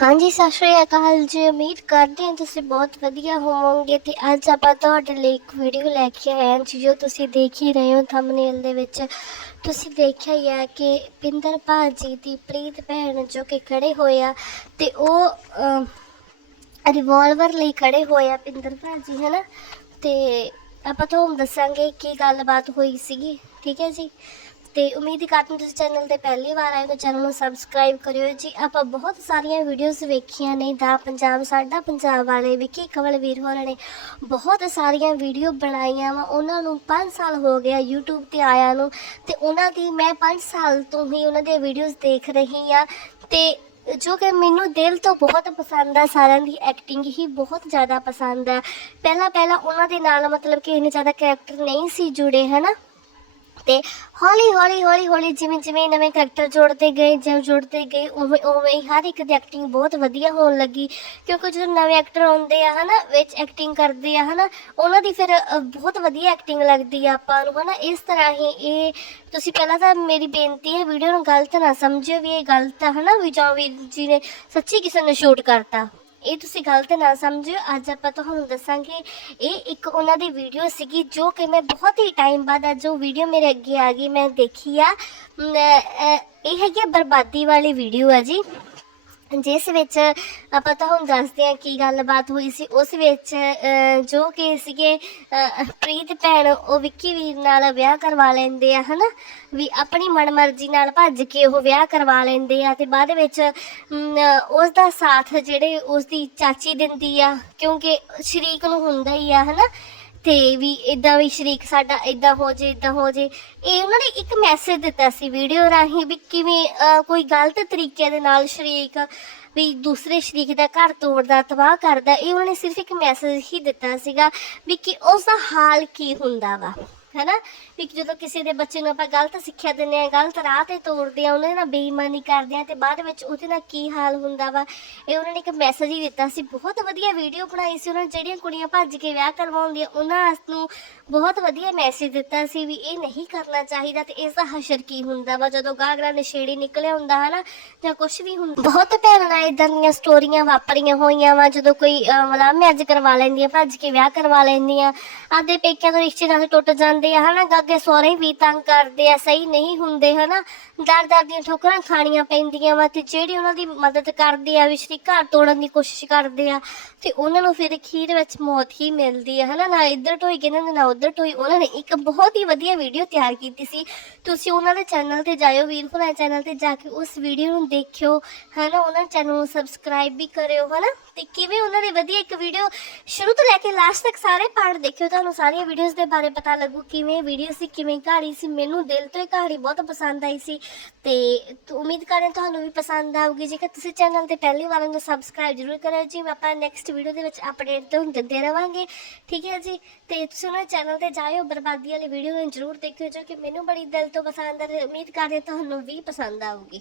ਹਾਂਜੀ ਸਤਿ ਸ਼੍ਰੀ ਅਕਾਲ ਜੀ। ਉਮੀਦ ਕਰਦੇ ਹਾਂ ਤੁਸੀਂ ਬਹੁਤ ਵਧੀਆ ਹੋਵੋਗੇ ਤੇ ਅੱਜ ਆਪਾਂ ਤੁਹਾਡੇ ਲਈ ਇੱਕ ਵੀਡੀਓ ਲੈ ਕੇ ਆਏ ਹਾਂ ਜੀ, ਜੋ ਤੁਸੀਂ ਦੇਖ ਹੀ ਰਹੇ ਹੋ ਥੰਬਨੇਲ ਦੇ ਵਿੱਚ। ਤੁਸੀਂ ਦੇਖਿਆ ਹੀ ਆ ਕਿ ਪਿੰਦਰ ਭਾਜੀ ਦੀ ਪ੍ਰੀਤ ਭੈਣ ਜੋ ਕਿ ਖੜੇ ਹੋਏ ਆ ਤੇ ਉਹ ਰਿਵਾਲਵਰ ਲਈ ਖੜੇ ਹੋਏ ਆ ਪਿੰਦਰ ਭਾਜੀ ਹੈ ਨਾ ਤੇ ਆਪਾਂ ਤੁਹਾਨੂੰ ਦੱਸਾਂਗੇ ਕੀ ਗੱਲਬਾਤ ਹੋਈ ਸੀਗੀ ਠੀਕ ਹੈ ਜੀ? ਤੇ ਉਮੀਦ ਕਰਦੇ ਹਾਂ ਤੁਸੀਂ ਚੈਨਲ ਤੇ ਪਹਿਲੀ ਵਾਰ ਆਏ ਹੋ ਤਾਂ ਚੈਨਲ ਨੂੰ ਸਬਸਕ੍ਰਾਈਬ ਕਰਿਓ ਜੀ। ਆਪਾਂ ਬਹੁਤ ਸਾਰੀਆਂ ਵੀਡੀਓਜ਼ ਵੇਖੀਆਂ ਨੇ ਦਾ ਪੰਜਾਬ, ਸਾਡਾ ਪੰਜਾਬ ਵਾਲੇ, ਵਿੱਕੀ ਕਵਲ ਵੀਰ ਹੋਰਾਂ ਨੇ ਬਹੁਤ ਸਾਰੀਆਂ ਵੀਡੀਓ ਬਣਾਈਆਂ ਵਾ। ਉਹਨਾਂ ਨੂੰ 5 ਸਾਲ ਹੋ ਗਿਆ YouTube ਤੇ ਆਇਆ ਨੂੰ ਤੇ ਉਹਨਾਂ ਦੀ ਮੈਂ 5 ਸਾਲ ਤੋਂ ਹੀ ਉਹਨਾਂ ਦੀਆਂ ਵੀਡੀਓਜ਼ ਦੇਖ ਰਹੀ ਆ ਤੇ ਜੋ ਕਿ ਮੈਨੂੰ ਦਿਲ ਤੋਂ ਬਹੁਤ ਪਸੰਦ ਆ, ਸਾਰਿਆਂ ਦੀ ਐਕਟਿੰਗ ਹੀ ਬਹੁਤ ਜ਼ਿਆਦਾ ਪਸੰਦ ਆ। ਪਹਿਲਾਂ ਪਹਿਲਾਂ ਉਹਨਾਂ ਦੇ ਨਾਲ ਮਤਲਬ ਕਿ ਇੰਨੇ ਜ਼ਿਆਦਾ ਕੈਰੈਕਟਰ ਨਹੀਂ ਸੀ ਜੁੜੇ, ਹਨਾ? ਤੇ ਹੌਲੀ ਹੌਲੀ ਹੌਲੀ ਹੌਲੀ ਜਿਵੇਂ ਜਿਵੇਂ ਨਵੇਂ ਕਰੈਕਟਰ ਜੋੜਦੇ ਗਏ ਜਿਵੇਂ ਜੁੜਦੇ ਗਏ ਉਵੇਂ ਉਵੇਂ ਹਰ ਇੱਕ ਦੀ ਐਕਟਿੰਗ ਬਹੁਤ ਵਧੀਆ ਹੋਣ ਲੱਗੀ। ਕਿਉਂਕਿ ਜਦੋਂ ਨਵੇਂ ਐਕਟਰ ਆਉਂਦੇ ਆ ਹਨਾ ਵਿੱਚ ਐਕਟਿੰਗ ਕਰਦੇ ਆ ਹਨਾ ਉਹਨਾਂ ਦੀ ਫਿਰ ਅ, ਬਹੁਤ ਵਧੀਆ ਐਕਟਿੰਗ ਲੱਗਦੀ ਆ ਆਪਾਂ ਨੂੰ ਹਨਾ ਇਸ ਤਰ੍ਹਾਂ ਹੀ ਇਹ ਤੁਸੀਂ ਪਹਿਲਾਂ ਤਾਂ ਮੇਰੀ ਬੇਨਤੀ ਹੈ ਵੀਡੀਓ ਨੂੰ ਗਲਤ ਨਾ ਸਮਝਿਓ ਵੀ ਇਹ ਗਲਤ ਆ ਹਨਾ ਵੀ ਜਾਂ ਵੀਰ ਜੀ ਨੇ ਸੱਚੀ ਕਿਸੇ ਨੂੰ ਸ਼ੂਟ ਕਰਤਾ। ਇਹ ਤੁਸੀਂ ਗਲਤ ਨਾ ਸਮਝਿਓ। ਅੱਜ ਆਪਾਂ ਤੁਹਾਨੂੰ ਦੱਸਾਂਗੇ, ਇਹ ਇੱਕ ਉਹਨਾਂ ਦੀ ਵੀਡੀਓ ਸੀਗੀ ਜੋ ਕਿ ਮੈਂ ਬਹੁਤ ਹੀ ਟਾਈਮ ਬਾਅਦ ਅੱਜ ਉਹ ਵੀਡੀਓ ਮੇਰੇ ਅੱਗੇ ਆ ਗਈ, ਮੈਂ ਦੇਖੀ ਆ। ਇਹ ਹੈਗੀ ਆ ਬਰਬਾਦੀ ਵਾਲੀ ਵੀਡੀਓ ਆ ਜੀ। ਜਿਸ ਵਿੱਚ ਆਪਾਂ ਤੁਹਾਨੂੰ ਦੱਸਦੇ ਹਾਂ ਕੀ ਗੱਲਬਾਤ ਹੋਈ ਸੀ, ਉਸ ਵਿੱਚ ਜੋ ਕਿ ਸੀਗੇ ਪ੍ਰੀਤ ਭੈਣ, ਉਹ ਵਿੱਕੀ ਵੀਰ ਨਾਲ ਵਿਆਹ ਕਰਵਾ ਲੈਂਦੇ ਆ, ਹਨਾ? ਵੀ ਆਪਣੀ ਮਨਮਰਜ਼ੀ ਨਾਲ ਭੱਜ ਕੇ ਉਹ ਵਿਆਹ ਕਰਵਾ ਲੈਂਦੇ ਆ ਤੇ ਬਾਅਦ ਵਿੱਚ ਉਸ ਦਾ ਸਾਥ ਜਿਹੜੇ ਉਸ ਦੀ ਚਾਚੀ ਦਿੰਦੀ ਆ, ਕਿਉਂਕਿ ਸ਼ਰੀਕ ਨੂੰ ਹੁੰਦਾ ਹੀ ਆ, ਹਨਾ? ਤੇ ਵੀ ਇਦਾਂ ਵੀ ਸ਼ਰੀਕ ਸਾਡਾ ਇਦਾਂ ਹੋ ਜੇ ਇਦਾਂ ਹੋ ਜੇ। ਇਹ ਉਹਨਾਂ ਨੇ ਇੱਕ ਮੈਸੇਜ ਦਿੱਤਾ ਸੀ ਵੀਡੀਓ ਰਾਹੀਂ ਵੀ ਕਿਵੇਂ ਕੋਈ ਗਲਤ ਤਰੀਕੇ ਦੇ ਨਾਲ ਸ਼ਰੀਕ, ਵੀ ਦੂਸਰੇ ਸ਼ਰੀਕ ਦਾ ਘਰ ਤੋੜਦਾ, ਤਬਾਹ ਕਰਦਾ, ਇਹ ਉਹਨਾਂ ਨੇ ਸਿਰਫ ਇੱਕ ਮੈਸੇਜ ਹੀ ਦਿੱਤਾ ਸੀਗਾ ਵੀ ਕਿ ਉਸ ਦਾ ਹਾਲ ਕੀ ਹੁੰਦਾ ਵਾ। ਹੈਨਾ, ਵੀ ਜਦੋਂ ਕਿਸੇ ਦੇ ਬੱਚੇ ਨੂੰ ਆਪਾਂ ਗਲਤ ਸਿੱਖਿਆ ਦਿੰਦੇ ਆ ਗਲਤ ਰਾਹ ਤੇ ਤੋਰਦੇ ਆ ਉਹਨਾਂ ਨਾਲ ਬੇਈਮਾਨੀ ਕਰਦੇ ਆ ਤੇ ਬਾਅਦ ਵਿੱਚ ਉਹਦੇ ਨਾਲ ਕੀ ਹਾਲ ਹੁੰਦਾ ਵਾ, ਇਹ ਉਹਨਾਂ ਨੇ ਇੱਕ ਮੈਸੇਜ ਹੀ ਦਿੱਤਾ ਸੀ। ਬਹੁਤ ਵਧੀਆ ਵੀਡੀਓ ਬਣਾਈ ਸੀ ਉਹਨਾਂ ਨੇ, ਜਿਹੜੀਆਂ ਕੁੜੀਆਂ ਭੱਜ ਕੇ ਵਿਆਹ ਕਰਵਾਉਂਦੀਆਂ, ਉਹਨਾਂ ਨੂੰ ਬਹੁਤ ਵਧੀਆ ਮੈਸੇਜ ਦਿੱਤਾ ਸੀ ਵੀ ਇਹ ਨਹੀਂ ਕਰਨਾ ਚਾਹੀਦਾ ਤੇ ਇਸ ਦਾ ਹਸ਼ਰ ਕੀ ਹੁੰਦਾ ਵਾ, ਜਦੋਂ ਗਾਗਰਾ ਨਸ਼ੇੜੀ ਨਿਕਲਿਆ ਹੁੰਦਾ ਹਨਾ, ਜਾਂ ਕੁਝ ਵੀ ਹੁੰਦਾ। ਬਹੁਤ ਭੈਣਾਂ ਨਾਲ ਇਦਾਂ ਦੀਆਂ ਸਟੋਰੀਆਂ ਵਾਪਰੀਆਂ ਹੋਈਆਂ ਵਾ, ਜਦੋਂ ਕੋਈ ਮਲਾਮ ਅੱਜ ਕਰਵਾ ਲੈਂਦੀ ਆ ਭੱਜ ਕੇ ਵਿਆਹ ਕਰਵਾ ਲੈਂਦੀ ਆ ਆਪਦੇ ਪੇਕਿਆਂ ਤੋਂ ਰਿਸ਼ਤੇਦਾਰ ਟੁੱਟ ਜਾਂਦੇ ਆ, ਹਨਾ? ਗੱਗੇ ਸਹੁਰੇ ਵੀ ਤੰਗ ਕਰਦੇ ਆ, ਸਹੀ ਨਹੀਂ ਹੁੰਦੇ, ਹਨਾ? ਦਰ ਦਰ ਦੀਆਂ ਠੋਕਰਾਂ ਖਾਣੀਆਂ ਪੈਂਦੀਆਂ ਵਾ ਤੇ ਜਿਹੜੀ ਉਹਨਾਂ ਦੀ ਮਦਦ ਕਰਦੇ ਆ ਵਿਸ਼ਰੀ ਘਰ ਤੋੜਨ ਦੀ ਕੋਸ਼ਿਸ਼ ਕਰਦੇ ਆ, ਤੇ ਉਹਨਾਂ ਨੂੰ ਫਿਰ ਖੀਰ ਵਿੱਚ ਮੌਤ ਹੀ ਮਿਲਦੀ ਆ, ਹਨਾ? ਨਾ ਇੱਧਰ ਟੋਈ ਕਹਿੰਦੇ ਨੇ, ਨਾ ਉੱਧਰ ਟੋਈ ਉਹਨਾਂ ਨੇ ਇੱਕ ਬਹੁਤ ਹੀ ਵਧੀਆ ਵੀਡੀਓ ਤਿਆਰ ਕੀਤੀ ਸੀ। ਤੁਸੀਂ ਉਹਨਾਂ ਦੇ ਚੈਨਲ ਤੇ ਜਾਇਓ, ਵੀਰ ਭਰਾ ਚੈਨਲ ਤੇ ਜਾ ਕੇ ਉਸ ਵੀਡੀਓ ਨੂੰ ਦੇਖਿਓ, ਹਨਾ? ਉਹਨਾਂ ਚੈਨਲ ਨੂੰ ਸਬਸਕ੍ਰਾਈਬ ਵੀ ਕਰਿਓ, ਹਨਾ? ਤੇ ਕਿਵੇਂ ਉਹਨਾਂ ਦੀ ਵਧੀਆ ਇੱਕ ਵੀਡੀਓ ਸ਼ੁਰੂ ਤੋਂ ਲੈ ਕੇ ਲਾਸਟ ਤੱਕ ਸਾਰੇ ਪਾਰਟ ਦੇਖਿਓ ਤੁਹਾਨੂੰ ਸਾਰੀਆਂ ਵੀਡੀਓਜ਼ ਦੇ ਬਾਰੇ ਪਤਾ ਲੱਗੂ ਕਿਵੇਂ ਵੀਡੀਓ ਸੀ, ਕਿਵੇਂ ਕਹਾਣੀ ਸੀ। ਮੈਨੂੰ ਦਿਲ ਤੋਂ ਇਹ ਕਹਾਣੀ ਬਹੁਤ ਪਸੰਦ ਆਈ ਸੀ ਤੇ ਤ- ਉਮੀਦ ਕਰਦੇ ਤੁਹਾਨੂੰ ਵੀ ਪਸੰਦ ਆਊਗੀ। ਜੇਕਰ ਤੁਸੀਂ ਚੈਨਲ ਤੇ ਪਹਿਲੀ ਵਾਰ ਨੂੰ ਸਬਸਕ੍ਰਾਈਬ ਜ਼ਰੂਰ ਕਰਿਓ ਜੀ। ਆਪਾਂ ਨੈਕਸਟ ਵੀਡੀਓ ਦੇ ਵਿੱਚ ਅਪਡੇਟ ਤੁਹਾਨੂੰ ਦਿੰਦੇ ਰਵਾਂਗੇ। ਠੀਕ ਹੈ ਜੀ? ਤੇ ਤੁਸੀਂ ਉਹਨਾਂ ਚੈਨਲ ਤੇ ਜਾਇਓ, ਬਰਬਾਦੀ ਵਾਲੀ ਵੀਡੀਓ ਨੂੰ ਜ਼ਰੂਰ ਦੇਖਿਓ, ਜੋ ਕਿ ਮੈਨੂੰ ਬੜੀ ਦਿਲ ਤੋਂ ਪਸੰਦ ਹੈ ਤੇ ਉਮੀਦ ਕਰਦੇ ਤੁਹਾਨੂੰ ਵੀ ਪਸੰਦ ਆਊਗੀ।